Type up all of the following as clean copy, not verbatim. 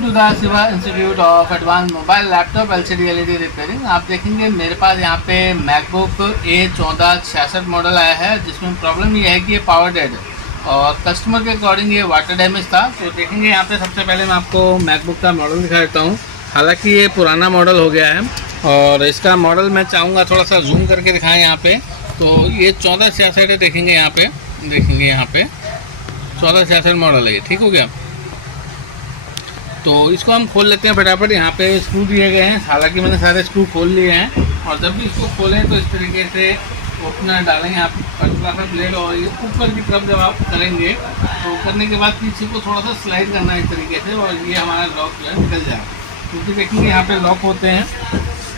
To the Shiva institute of advance mobile laptop LCD LED repairing. आप देखेंगे मेरे पास यहाँ पे मैकबुक A1466 मॉडल आया है, जिसमें प्रॉब्लम ये है कि ये पावर डेड है और कस्टमर के अकॉर्डिंग ये वाटर डैमेज था। तो देखेंगे यहाँ पे सबसे पहले मैं आपको मैकबुक का मॉडल दिखा देता हूँ। हालांकि ये पुराना मॉडल हो गया है और इसका मॉडल मैं चाहूँगा थोड़ा सा जूम करके दिखाएँ यहाँ पे। तो ये 1466 है, देखेंगे यहाँ पे 1466 मॉडल है ये, ठीक हो गया। तो इसको हम खोल लेते हैं फटाफट। यहाँ पे स्क्रू दिए गए हैं, हालांकि मैंने सारे स्क्रू खोल लिए हैं। और जब भी इसको खोलें तो इस तरीके से ओपनर डालेंगे आप पतला सा ब्लेड, और ये ऊपर की तरफ जब आप करेंगे तो करने के बाद पीछे को थोड़ा सा स्लाइड करना है इस तरीके से, और ये हमारा लॉक जो है निकल जाएगा। क्योंकि देखेंगे यहाँ पे लॉक होते हैं,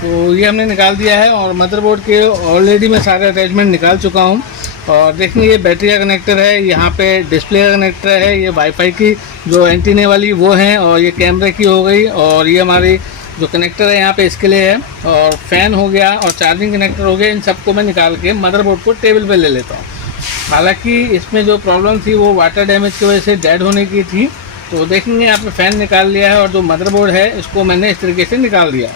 तो ये हमने निकाल दिया है। और मदरबोर्ड के ऑलरेडी मैं सारे अटैचमेंट निकाल चुका हूँ। और देखेंगे ये बैटरी का कनेक्टर है, यहाँ पे डिस्प्ले का कनेक्टर है, ये वाईफाई की जो एंटीने वाली वो है, और ये कैमरे की हो गई। और ये हमारी जो कनेक्टर है यहाँ पे इसके लिए है, और फ़ैन हो गया और चार्जिंग कनेक्टर हो गया। इन सबको मैं निकाल के मदरबोर्ड को टेबल पे ले लेता हूँ। हालांकि इसमें जो प्रॉब्लम थी वो वाटर डैमेज की वजह से डेड होने की थी। तो देखेंगे यहाँ पे फ़ैन निकाल लिया है, और जो मदरबोर्ड है इसको मैंने इस तरीके से निकाल दिया।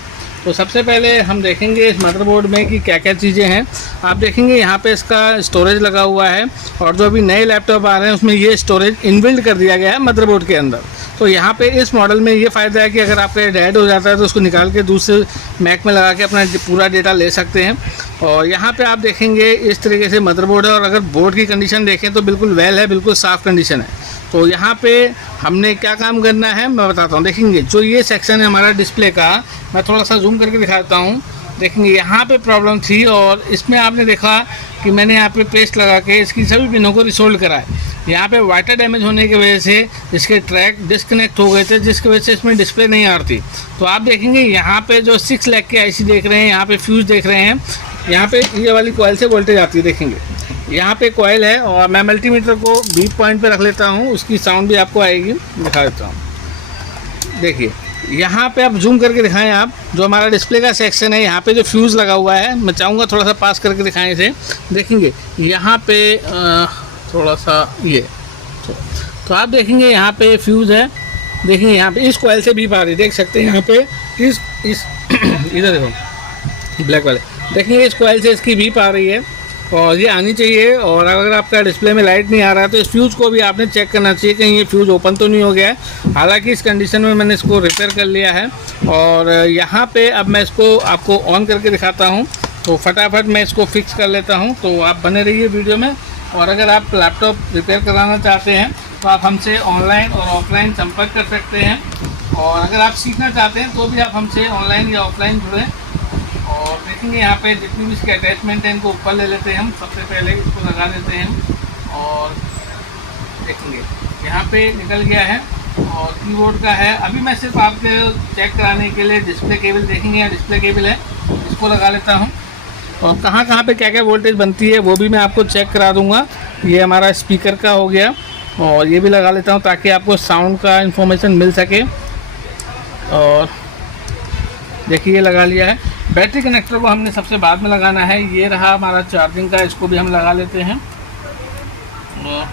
तो सबसे पहले हम देखेंगे इस मदरबोर्ड में कि क्या क्या चीज़ें हैं। आप देखेंगे यहाँ पे इसका स्टोरेज लगा हुआ है, और जो अभी नए लैपटॉप आ रहे हैं उसमें ये स्टोरेज इनबिल्ट कर दिया गया है मदरबोर्ड के अंदर। तो यहाँ पे इस मॉडल में ये फ़ायदा है कि अगर आपका डेड हो जाता है तो उसको निकाल के दूसरे मैक में लगा के अपना पूरा डेटा ले सकते हैं। और यहाँ पे आप देखेंगे इस तरीके से मदरबोर्ड है, और अगर बोर्ड की कंडीशन देखें तो बिल्कुल वेल है, बिल्कुल साफ़ कंडीशन है। तो यहाँ पे हमने क्या काम करना है मैं बताता हूँ। देखेंगे जो ये सेक्शन है हमारा डिस्प्ले का, मैं थोड़ा सा जूम करके दिखाता हूँ। देखेंगे यहाँ पे प्रॉब्लम थी, और इसमें आपने देखा कि मैंने यहाँ पे पेस्ट लगा के इसकी सभी पिनों को रिसोल्ड करा है। यहाँ पे वाटर डैमेज होने की वजह से इसके ट्रैक डिस्कनेक्ट हो गए थे, जिसकी वजह से इसमें डिस्प्ले नहीं आ रही थी। तो आप देखेंगे यहाँ पे जो 6 लाख के आईसी देख रहे हैं, यहाँ पे फ्यूज़ देख रहे हैं, यहाँ पे ये वाली कॉइल से वोल्टेज आती है। देखेंगे यहाँ पे कॉइल है, और मैं मल्टीमीटर को बीट पॉइंट पे रख लेता हूँ, उसकी साउंड भी आपको आएगी, दिखा देता हूँ। देखिए यहाँ पे आप जूम करके दिखाएं, आप जो हमारा डिस्प्ले का सेक्शन है यहाँ पे जो फ्यूज़ लगा हुआ है, मैं चाहूँगा थोड़ा सा पास करके दिखाएं इसे। देखेंगे यहाँ पे थोड़ा सा ये तो आप देखेंगे यहाँ पे फ्यूज़ है। देखेंगे यहाँ पे इस कॉइल से बीप आ रही, देख सकते हैं यहाँ पे इस इधर देखो ब्लैक वाले, देखेंगे इस कॉइल से इसकी बीप आ रही है, और ये आनी चाहिए। और अगर आपका डिस्प्ले में लाइट नहीं आ रहा है तो इस फ्यूज़ को भी आपने चेक करना चाहिए कहीं ये फ्यूज़ ओपन तो नहीं हो गया है। हालांकि इस कंडीशन में मैंने इसको रिपेयर कर लिया है, और यहाँ पे अब मैं इसको आपको ऑन करके दिखाता हूँ। तो फटाफट मैं इसको फिक्स कर लेता हूँ, तो आप बने रहिए वीडियो में। और अगर आप लैपटॉप रिपेयर कराना चाहते हैं तो आप हमसे ऑनलाइन और ऑफलाइन संपर्क कर सकते हैं, और अगर आप सीखना चाहते हैं तो भी आप हमसे ऑनलाइन या ऑफलाइन जुड़ें। और देखेंगे यहाँ पे जितनी भी इसके अटैचमेंट हैं इनको ऊपर ले लेते हैं हम। सबसे पहले इसको लगा देते हैं, और देखेंगे यहाँ पे निकल गया है, और कीबोर्ड का है। अभी मैं सिर्फ आपके चेक कराने के लिए डिस्प्ले केबल, देखेंगे यहाँ डिस्प्ले केबल है, इसको लगा लेता हूँ। और कहाँ कहाँ पे क्या क्या वोल्टेज बनती है वो भी मैं आपको चेक करा दूँगा। ये हमारा स्पीकर का हो गया, और ये भी लगा लेता हूँ ताकि आपको साउंड का इन्फॉर्मेशन मिल सके। और देखिए ये लगा लिया है। बैटरी कनेक्टर को हमने सबसे बाद में लगाना है। ये रहा हमारा चार्जिंग का, इसको भी हम लगा लेते हैं। और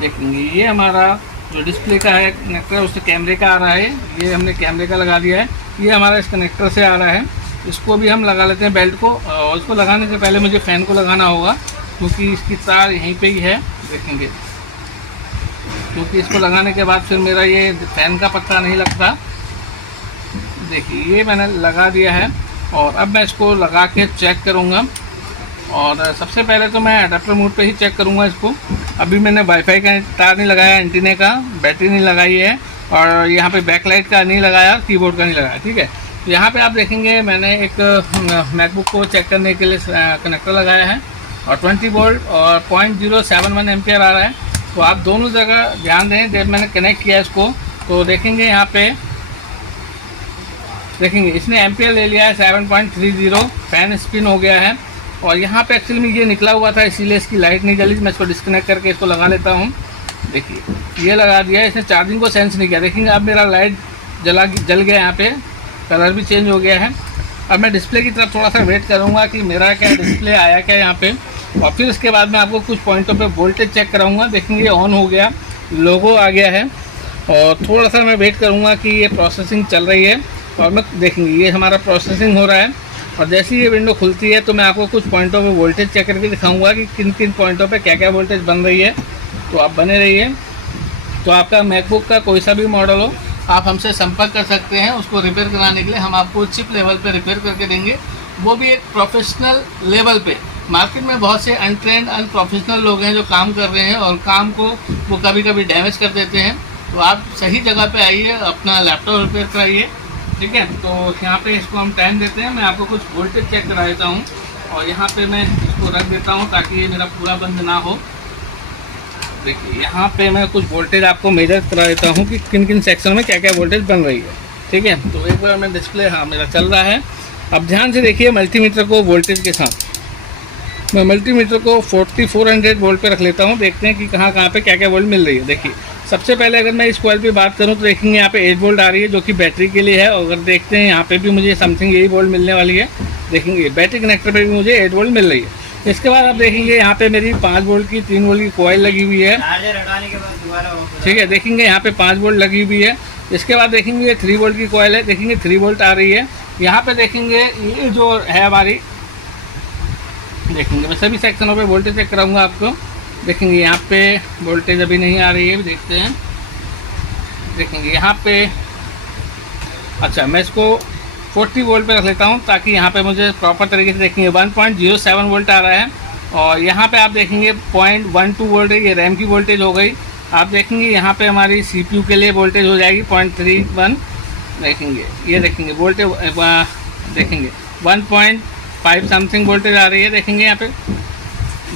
देखेंगे ये हमारा जो डिस्प्ले का है कनेक्टर, उससे कैमरे का आ रहा है, ये हमने कैमरे का लगा दिया है। ये हमारा इस कनेक्टर से आ रहा है, इसको भी हम लगा लेते हैं बेल्ट को। और इसको लगाने से पहले मुझे फ़ैन को लगाना होगा, क्योंकि इसकी तार यहीं पे ही है। देखेंगे क्योंकि इसको लगाने के बाद फिर मेरा ये फ़ैन का पत्ता नहीं लगता। देखिए ये मैंने लगा दिया है, और अब मैं इसको लगा के चेक करूँगा। और सबसे पहले तो मैं अडेप्टर मोड पे ही चेक करूँगा इसको। अभी मैंने वाईफाई का तार नहीं लगाया, एंटीने का, बैटरी नहीं लगाई है, और यहाँ पे बैकलाइट का नहीं लगाया, कीबोर्ड का नहीं लगाया, ठीक है। तो यहाँ पे आप देखेंगे मैंने एक मैकबुक को चेक करने के लिए कनेक्टर लगाया है, और 20 वोल्ट और 0.071 एम्पियर आ रहा है। तो आप दोनों जगह ध्यान दें। जब मैंने कनेक्ट किया इसको तो देखेंगे यहाँ पे, देखेंगे इसने एम्पियर ले लिया है 7.30, फैन स्पिन हो गया है। और यहाँ पे एक्चुअली में ये निकला हुआ था, इसीलिए इसकी लाइट नहीं जली। मैं इसको डिस्कनेक्ट करके इसको लगा लेता हूँ। देखिए ये लगा दिया है, इसने चार्जिंग को सेंस नहीं किया। देखेंगे अब मेरा लाइट जल गया, यहाँ पे कलर भी चेंज हो गया है। अब मैं डिस्प्ले की तरफ थोड़ा सा वेट करूँगा कि मेरा क्या डिस्प्ले आया क्या यहाँ पे, और फिर इसके बाद मैं आपको कुछ पॉइंटों पे वोल्टेज चेक कराऊँगा। देखेंगे ऑन हो गया, लोगो आ गया है। और थोड़ा सा मैं वेट करूँगा कि ये प्रोसेसिंग चल रही है और मैं देखेंगे ये हमारा प्रोसेसिंग हो रहा है। और जैसे ही ये विंडो खुलती है तो मैं आपको कुछ पॉइंटों पे वोल्टेज चेक करके दिखाऊंगा कि किन किन पॉइंटों पे क्या क्या वोल्टेज बन रही है। तो आप बने रहिए। तो आपका मैकबुक का कोई सा भी मॉडल हो, आप हमसे संपर्क कर सकते हैं। उसको रिपेयर कराने के लिए हम आपको चिप लेवल पे रिपेयर करके देंगे, वो भी एक प्रोफेशनल लेवल पे। मार्केट में बहुत से अनट्रेंड अनप्रोफेशनल लोग हैं जो काम कर रहे हैं और काम को वो कभी कभी डैमेज कर देते हैं। तो आप सही जगह पे आइए, अपना लैपटॉप रिपेयर कराइए, ठीक है। तो यहाँ पे इसको हम टाइम देते हैं। मैं आपको कुछ वोल्टेज चेक करा देता हूँ और यहाँ पे मैं इसको रख देता हूँ ताकि ये मेरा पूरा बंद ना हो। देखिए यहाँ पे मैं कुछ वोल्टेज आपको मेजर करा देता हूँ कि किन किन सेक्शन में क्या क्या वोल्टेज बन रही है, ठीक है। तो एक बार मैं डिस्प्ले, हाँ मेरा चल रहा है। अब ध्यान से देखिए मल्टीमीटर को वोल्टेज के साथ। मैं मल्टीमीटर को 4400 वोल्ट पे रख लेता हूँ। देखते हैं कि कहाँ कहाँ पे क्या क्या वोल्ट मिल रही है। देखिए सबसे पहले अगर मैं इस कॉइल पे बात करूँ तो देखेंगे यहाँ पे 8 वोल्ट आ रही है जो कि बैटरी के लिए है। और अगर देखते हैं यहाँ पे भी मुझे समथिंग यही वोल्ट मिलने वाली है। देखेंगे बैटरी कनेक्टर पे भी मुझे 8 वोल्ट मिल रही है। इसके बाद आप देखेंगे यहाँ पे मेरी 5 वोल्ट की 3 वोल्ट की कॉइल लगी हुई है, ठीक है। देखेंगे यहाँ पे 5 वोल्ट लगी हुई है। इसके बाद देखेंगे 3 वोल्ट की कॉइल है, देखेंगे 3 वोल्ट आ रही है। यहाँ पे देखेंगे ये जो है हमारी, देखेंगे मैं सभी सेक्शनों पे वोल्टेज चेक कराऊंगा आपको। देखेंगे यहाँ पे वोल्टेज अभी नहीं आ रही है, देखते हैं। देखेंगे यहाँ पे, अच्छा मैं इसको 40 वोल्ट पे रख लेता हूँ ताकि यहाँ पे मुझे प्रॉपर तरीके से देखेंगे 1.07 वोल्ट आ रहा है। और यहाँ पे आप देखेंगे 0.12 वोल्ट है, ये रैम की वोल्टेज हो गई। आप देखेंगे यहाँ पे हमारी CPU के लिए वोल्टेज हो जाएगी 0.31। देखेंगे ये देखेंगे वोल्टेज, देखेंगे 1.5 समथिंग वोल्टेज आ रही है। देखेंगे यहाँ पे,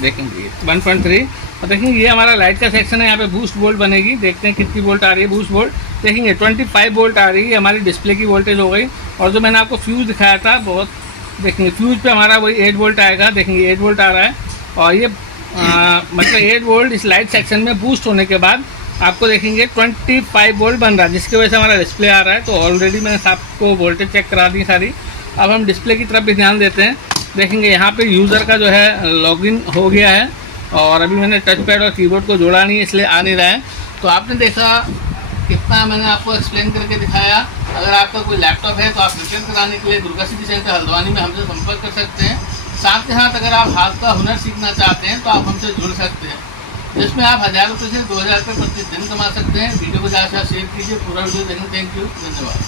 देखेंगे 1.3। और देखेंगे ये हमारा लाइट का सेक्शन है, यहाँ पे बूस्ट वोल्ट बनेगी। देखते हैं कितनी वोल्ट आ रही है बूस्ट वोल्ट। देखेंगे 25 वोल्ट आ रही है, हमारी डिस्प्ले की वोल्टेज हो गई। और जो मैंने आपको फ्यूज़ दिखाया था बहुत, देखेंगे फ्यूज़ पे हमारा वही 8 वोल्ट आएगा। देखेंगे 8 वोल्ट आ रहा है। और ये मतलब 8 वोल्ट इस लाइट सेक्शन में बूस्ट होने के बाद आपको देखेंगे 25 वोल्ट बन रहा है, जिसकी वजह से हमारा डिस्प्ले आ रहा है। तो ऑलरेडी मैंने आपको वोल्टेज चेक करा दी सारी। अब हम डिस्प्ले की तरफ भी ध्यान देते हैं। देखेंगे यहाँ पे यूज़र का जो है लॉगिन हो गया है और अभी मैंने टच पैड और कीबोर्ड को जोड़ा नहीं है, इसलिए आ नहीं रहा है। तो आपने देखा कितना मैंने आपको एक्सप्लेन करके दिखाया। अगर आपका कोई लैपटॉप है तो आप रिपेयर कराने के लिए दुर्गा सिटी सेंटर हल्द्वानी में हमसे संपर्क कर सकते हैं। साथ के साथ अगर आप हाथ का हुनर सीखना चाहते हैं तो आप हमसे जुड़ सकते हैं, जिसमें आप 1000 रुपये से 2000 रुपये प्रतिदिन कमा सकते हैं। वीडियो को ज़्यादा से ज़्यादा शेयर कीजिए, पूरा वीडियो देखने। थैंक यू, धन्यवाद।